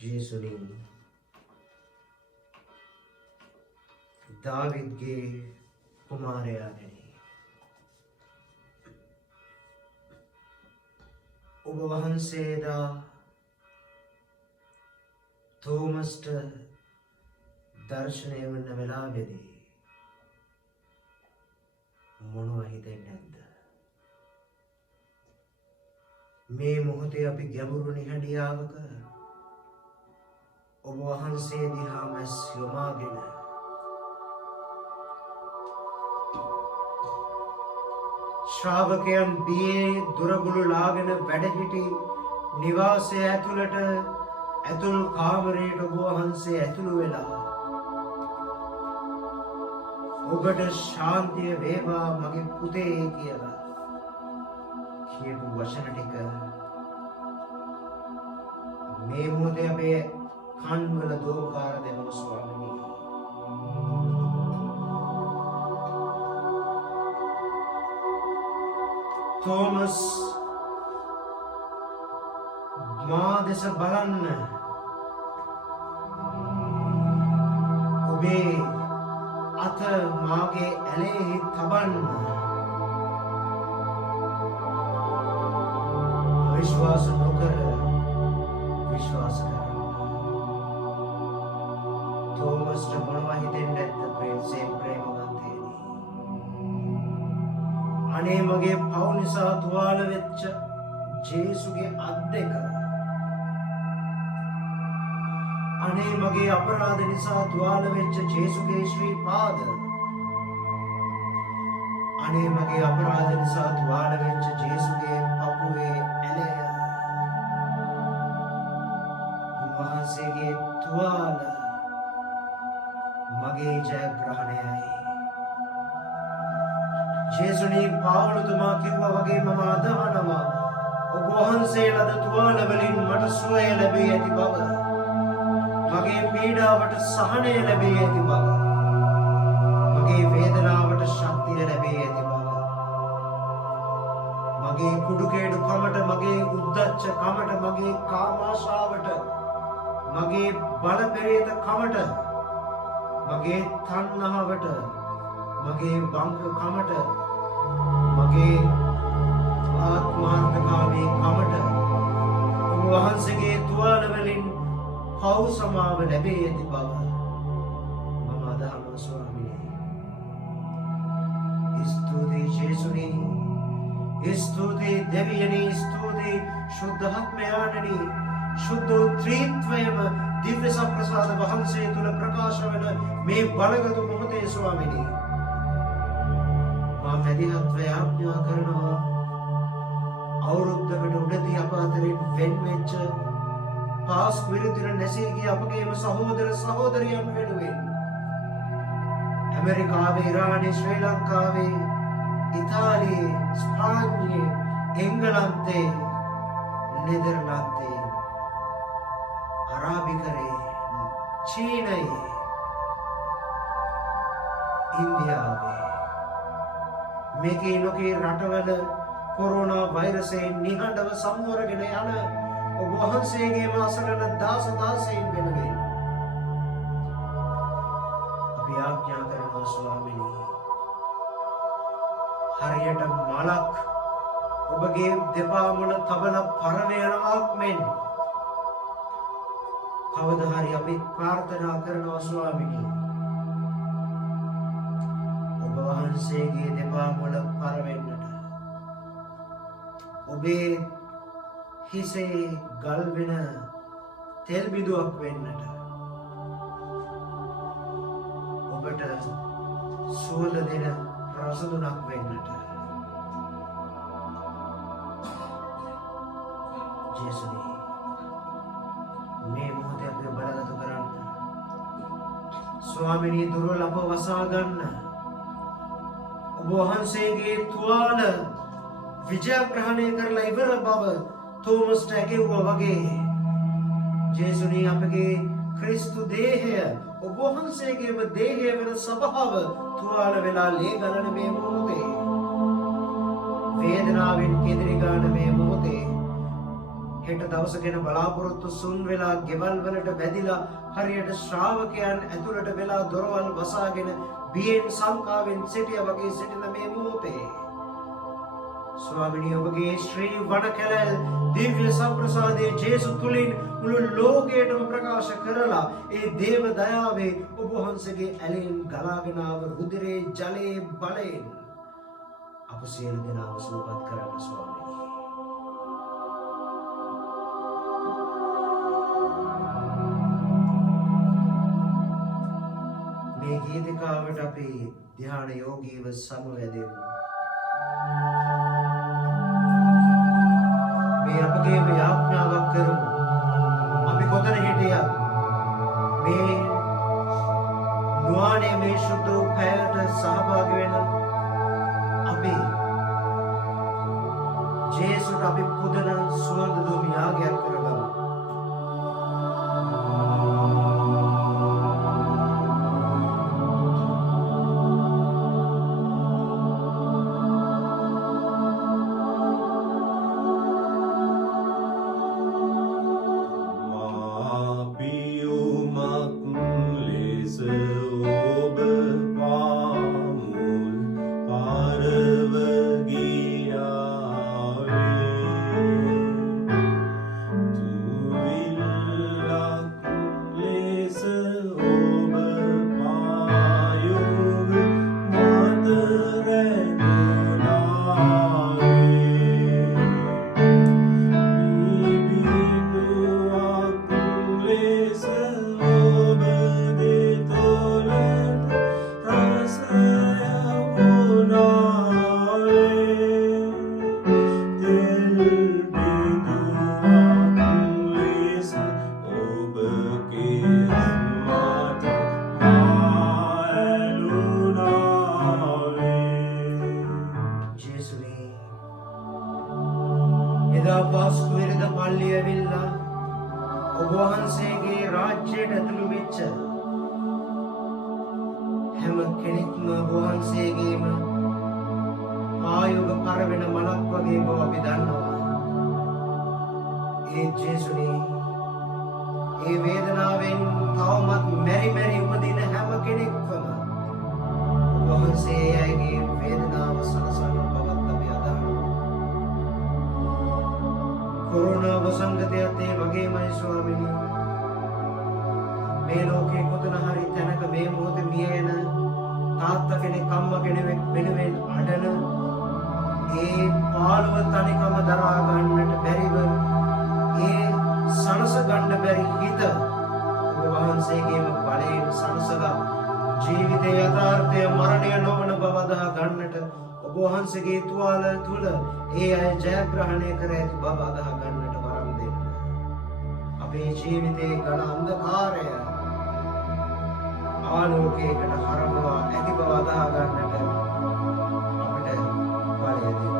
ජේසුනි දාවිද්ගේ කුමාරයාණෙනි ඔබ වහන්සේදා තෝමස්ට දර්ශනය වන වෙලාවේදී මොනවා හිතෙන්නේ නැද්ද? මේ මොහොතේ අපි ගැඹුරු නිහඬියාවක ඔබ වහන්සේ දිහා මැස් යොමාගෙන ශ්‍රාවකයන් බියේ දුරගුළු ලාගෙන වැඩ සිටි නිවාසය ඇතුළට ඇතුල් කාමරයට ඔබ වහන්සේ ඇතුළු වෙලා ඔබට ශාන්තිය වේවා මගේ පුතේ කියලා කියපු වචන ටික මේ මොහොතේ අපේ කන්වල දෝකාර දෙනවා ස්වාමීනි. තෝමස් මා දෙස බලන්න. ඔබේ අත මාගේ ඇලේ තබන්න. විශ්වාස නොකර විශ්වාස කර. තෝමස්ට මොනවා හිතෙන්නේ නැද්ද ප්‍රේමවන්තයනි? අනේ මගේ පව් නිසා තුවාල වෙච්ච ජේසුගේ අත් දෙක. අනේ මගේ අපරාධ නිසා තුවාල වෙච්ච ජේසුගේ ශ්‍රී පාද. අනේ මගේ අපරාධ නිසා තුවාල වෙච්ච ජේසුගේ පපුවේ ඇලය. උන්වහන්සේගේ තුවාල මගේ ජයග්‍රහණයයි. ජේසුනි පාවුලතුමා කිව්වා වගේ මම අදහනවා ඔබ වහන්සේ ලද තුවාල වලින් මට සුවය ලැබී ඇති බව. මගේ පීඩාවට සහනය ලැබී ඇති බව. මගේ වේදනාවට ශක්තිය ලැබී ඇති බව. මගේ කුඩුකේඩුකම කාමාශාවට මගේ බල පෙරේත කමට මගේ තණ්හාවට මගේ වංකකමට මගේ ආත්මාර්ථකාමී කමට ඔබ වහන්සේගේ තුවාල වලින් පව් සමාව ලැබේ ඇති බව මම අදහනවා ස්වාමීනි. ස්තුතියි ජේසුනි, ස්තුතියි දෙවියනි, ස්තුතියි ශුද්ධාත්මයාණනි. ශුද්ධ ත්‍රිත්වයම දිව්‍ය සප්‍රසාද වහන්සේ තුල ප්‍රකාශ වන මේ බලගත් මොහොතේ ස්වාමීනි මා මැදිහත්ව යාඥා කරනවා අවුරුද්දකට උඩදී අප අතරින් වෙන් වෙච්ච පාස් විරුද්ධ නැසී ගිය අපගේම සහෝදර සහෝදරියන් වෙනුවෙන් ඇමරිකාවේ, ඉරානයේ, ශ්‍රී ලංකාවේ, ඉතාලියේ, ස්පාඤ්ඤයේ, එංගලන්තයේ, නෙදර්ලන්තයේ, අරාබිකරයේ, චීනයේ, ඉන්දියාවේ මේකේ ලෝකේ රටවල කොරෝනා වෛරසයෙන් නිහඬව සම්වරගෙන යන ඔබ වහන්සේගේම අසරණ දාස දාසීන් වෙනුවෙන් අපි ආඥා කරනවා ස්වාමීනි. හරියට මලක් ඔබගේ දෙපා මුල තබල පරණ යනවාක් මෙන් කවදා හරි අපි ප්‍රාර්ථනා කරනවා ස්වාමීනි ඔබ වහන්සේගේ දෙපා මුල පරවෙන්නට, ඔබේ හිසේ ගල් වෙන තෙල් බිඳුවක් වෙන්නට, ඔබට සුවඳ දෙන රසදුනක් වෙන්නට. ජේසුනි මේ මොහොතේ අපි බලගත කරන්න ස්වාමිනී දුර්වල අප වසා ගන්න ඔබ වහන්සේගේ තුවාල විජයග්‍රහණය කරලා ඉවර බව තෝමස්ට ඇගෙව්වා වගේ ජේසුනී අපගේ ක්‍රිස්තු දේහය ඔබ වහන්සේගේම දේහය වෙන සභාව තුවාල වෙලා ලේ ගලන මේ මොහොතේ වේදනාවෙන් කෙඳිරි ගන්න මේ මොහොතේ හෙට දවස ගැන බලාපොරොත්තු සුන් වෙලා ගෙවල් වලට වැදිලා හරියට ශ්‍රාවකයන් ඇතුළට වෙලා දොරවල් වසාගෙන බියෙන් සංකාවෙන් සිටියා වගේ සිටින මේ මොහොතේ ස්වාමිනී ඔබගේ ශ්‍රී වනකැලැල් දිව්‍ය සම්ප්‍රසාදයේ ජේසු තුලින් මුළු ලෝකයටම ප්‍රකාශ කරලා ඒ දේව දයාවේ ඔබ වහන්සේගේ ඇලෙන් ගලාගෙන ආව රුධිරේ ජලයේ බලයෙන් අප සියලු දෙනාව සුවපත් කරන්න ස්වාමිනී. මේ ගීතිකාවට අපි ධ්‍යාන යෝගීව සමවැදෙමු. මේ අපගේ යාඥාවක් කරමු. අපි කොතන හිටියත් මේ නුවණේ මේ සුදු පැයට සහභාගී වෙන අපි ජේසුට අපි පුදන සුවඳ දුම් යාගයක් කරගමු. හැම කෙනෙක්ම වහන්සේගේම ආයෝග පරවෙන මලක් වගේ බව අපි දන්නවා. ඒ ජේසුනි ඒ වේදනාවෙන් තවමත් මෙරි උපදින හැම කෙනෙක්වම වහන්සේ ඇගේ වේදනාව සනසන බවත් අපි අදහනවා. කොරෝනා වසංගතයත් ඒ වගේමයි ස්වාමිනී. මේ ලෝකේ කොතන හරි තැනක මේ මොහොතේ මිය යන තාත්තා කෙනෙක් අම්මා කෙනෙක් වෙනුවෙන් අඬන ඒ පාළුව තනිකම දරා ගන්නට බැරිව ඒ සනස ගන්න බැරි හිත ඔබ වහන්සේගේම බලයෙන් සනසලා ජීවිතයේ යථාර්ථය මරණය නොවන බව අදහා ගන්නට ඔබ වහන්සේගේ තුවාල තුල ඒ අය ජයග්‍රහණය කර ඇති බව අදහා ගන්නට වරම් දෙන්න. අපේ ජීවිතයේ ඝන අන්ධකාරය ආලෝකයකට හරවවා ඇති බව අදහා ගන්නට අපට බලය දෙන්න.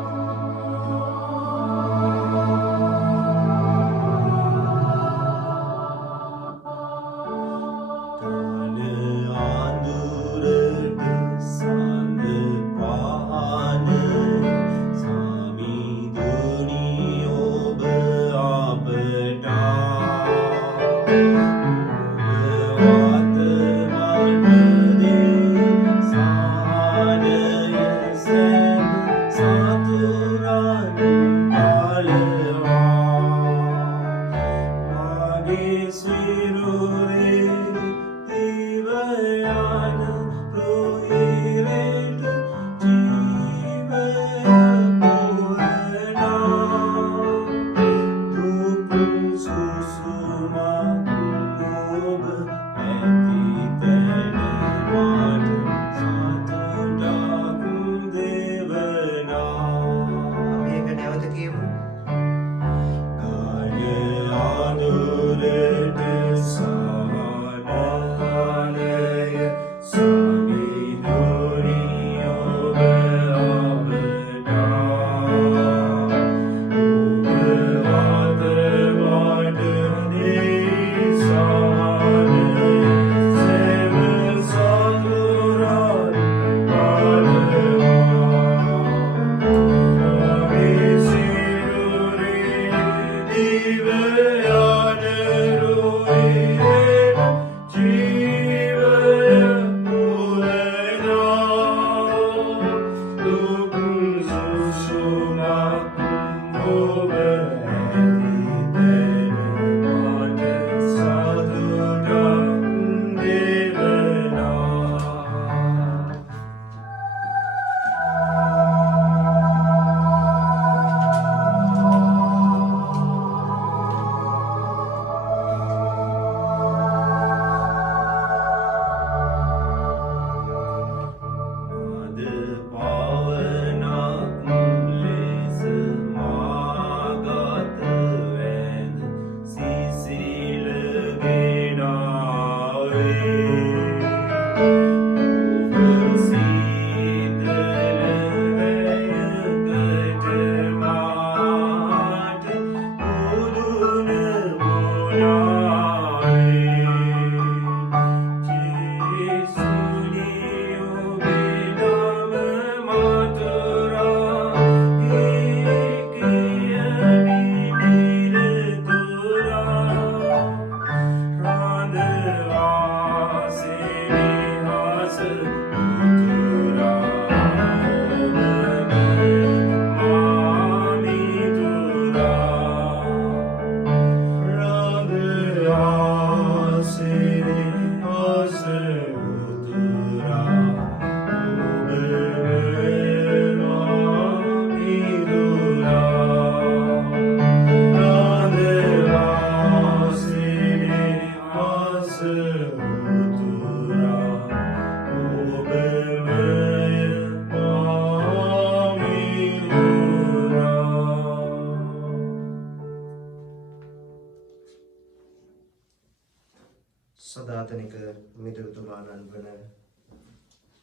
සදාතනික මිතුරුතුමාණන් වන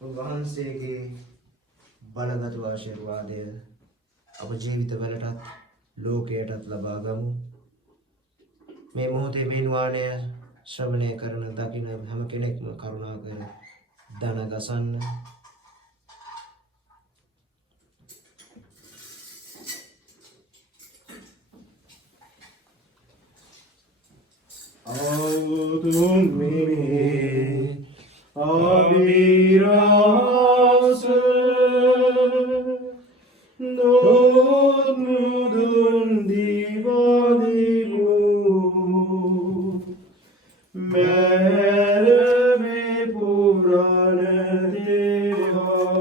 උන්වහන්සේගේ බලගත් ආශිර්වාදය අප ජීවිතවලටත් ලෝකයටත් ලබා ගමු. මේ මොහොතේ මේ වාණය ශ්‍රවණය කරන දකින හැම කෙනෙක්ම කරුණාකර දන ගසන්න. අවතුම් මේ අභිරහස නොනුදුන් දිවදිමු මැරවේ පුරණ දේවා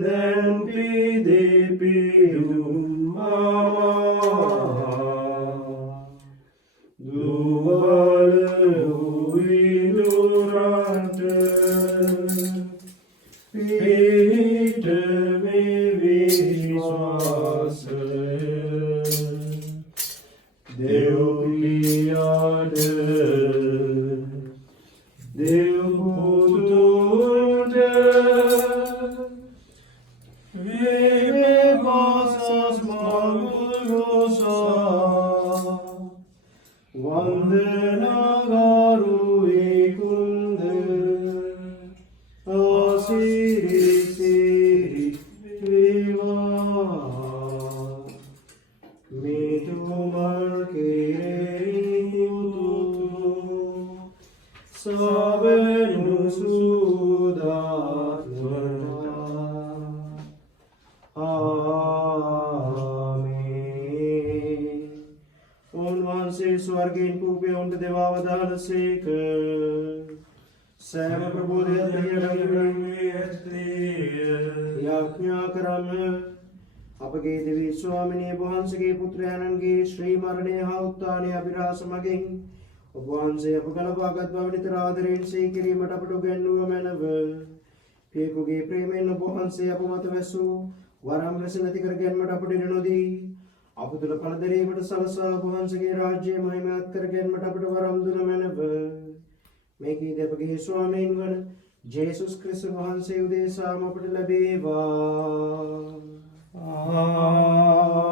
දැන් පිදෙපිදුම් දුවල විදුරන්ට පිට විශ්වාස දෙව්ලියාට දෙව්පුතුට විවේවාසස් මගුලෝසා වන්දනගරු ඒකුන්ද ආසිරි සිරි වේවා මිතුමල් කෙරෙහිතු සබනු සුදාත්මනා ආමේන්. උන්වහන්සේ ස්වර්ගයෙන් කූපය උන්ට දෙවාවදාළසේක. සෑම ප්‍රබෝධයක් යාඥා කරම අපගේ දෙවී ස්වාමිනී වහන්සේගේ පුත්‍රයාණන්ගේ ශ්‍රී මරණය හා උත්ථානය අභිරහස මගින් ඔබ වහන්සේ අප ගලපාගත් බව නිතර ආදරයෙන් සිහි කිරීමට අපට උගන්වුව මැනව. පියෙකුගේ ප්‍රේමයෙන් ඔබ වහන්සේ අප මත වැසූ වරම් රැස නැති කර ගැන්මට අපට ඉඩ නොදී අප තුළ පලදරීමට සලසා ඔබ වහන්සේගේ රාජ්‍යය මහිමවත් කර ගැන්මට අපට වරම් දුන මැනව. මේකී දෙපගේ ස්වාමීන් වන ජේසුස් ක්‍රිස්තුස් වහන්සේ උදෙසාම අපට ලැබේවා. ආමේන්.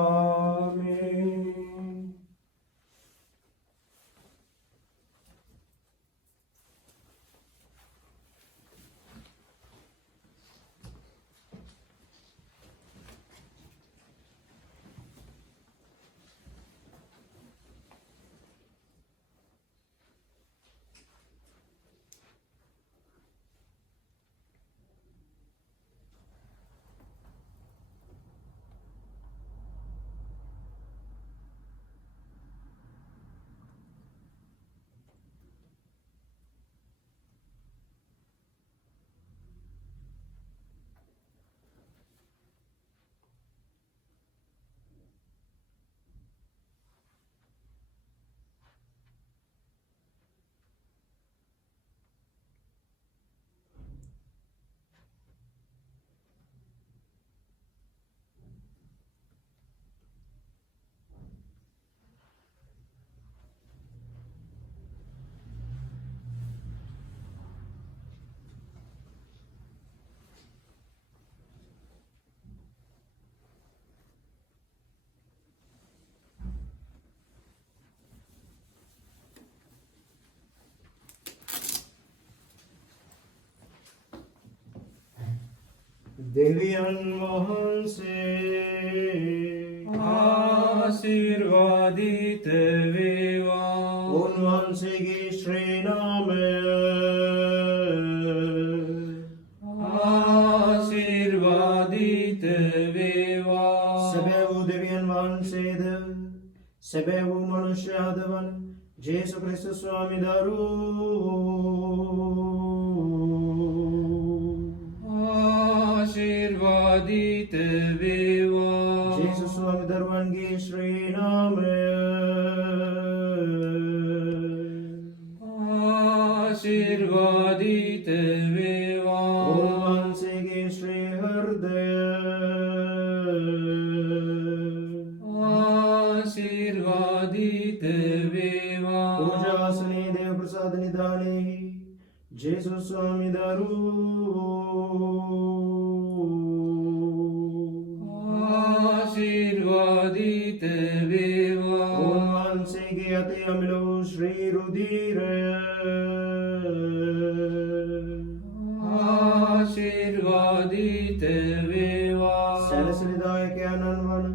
දෙවියන් වහන්සේ ආශිර්වාදිත වේවා. උන්වහන්සේගේ ශ්‍රී නාමය ආශිර්වාදිත වේවා. සැබෑ වූ දෙවියන් වහන්සේද සැබෑ වූ මනුෂ්‍යයාද වන ජේසු ක්‍රිස්තුස් ස්වාමි ආශිර්වාදිත වේවා. ජේසුස් ස්වාමි දරුවන්ගේ ශ්‍රී නාමය ආශිර්වාදිත වේවා. උන්වහන්සේගේ ශ්‍රී හෘදය ආශිර්වාදිත වේවා. පූජාසනයේ දේව ප්‍රසාද නිධානයේ ජේසුස් ස්වාමි ආශිර්වාදිත වේවා. උන්වහන්සේගේ අතේ අමිලෝ ශ්‍රී රුධිරය ආශිර්වාදිත වේවා. සැලසිලිදායකයන්න් වන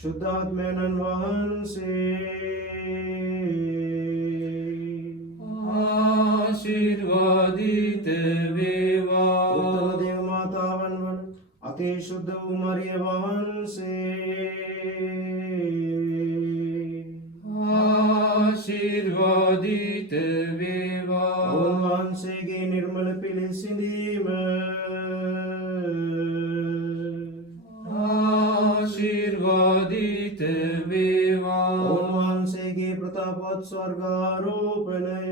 ශුද්ධාත්මයන්න් වහන්සේ ආශිර්වාදිත වේවා. උත්තම දේව මාතාවන් වන අති ශුද්ධ වූ මරිය වහන්සේ ආශිර්වාදිත වේවා. වහන්සේගේ නිර්මල පිළිසිඳීම ආශිර්වාදිත වේවා. වහන්සේගේ ප්‍රතාපවත් ස්වර්ගාරෝපණය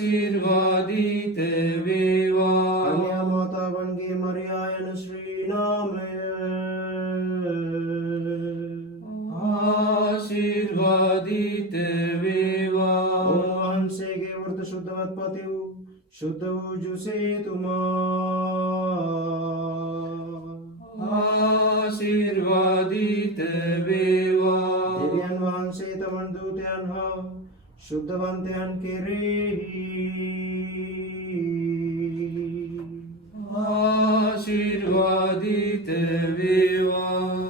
ආශිර්වාදිත වේවා. අන්‍ය මාතාවන්ගේ මරියා යන ශ්‍රී නාමය ආශිර්වාදිත වේවා. වහන්සේගේ වෘත ශුද්ධවත් පති වූ ශුද්ධ වූ ජුසේතුමා ආශිර්වාදිත වේවා. දෙවියන් වහන්සේ තමන් දූතයන් හා ශුද්ධවන්තයන් කෙරෙහි ආශිර්වාදිත වේවා.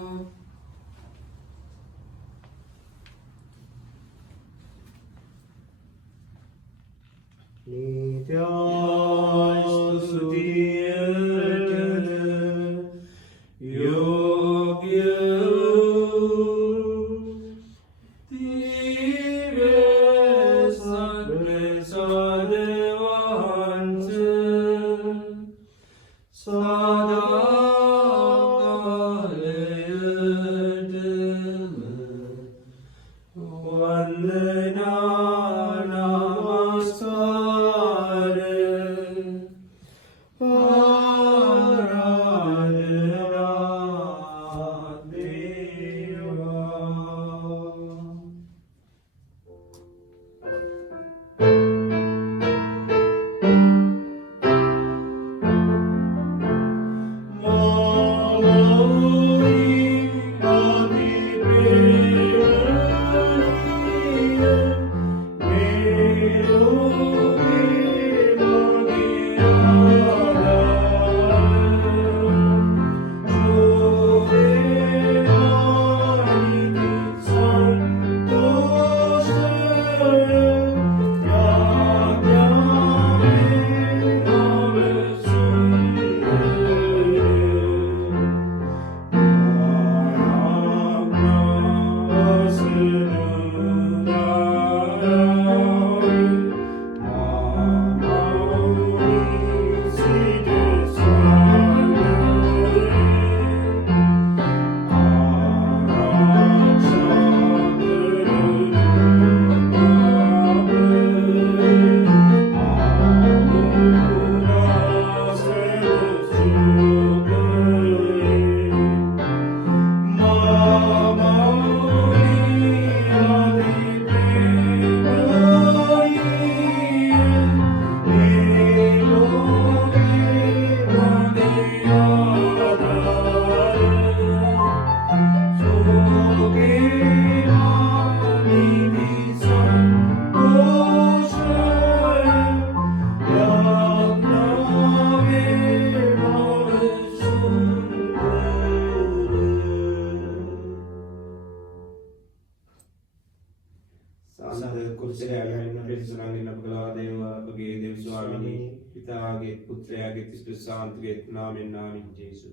පිතාගේ පුත්‍රයාගේ තිස්තු සාන්තුගේ නාමෙන් නාමින් ජේසු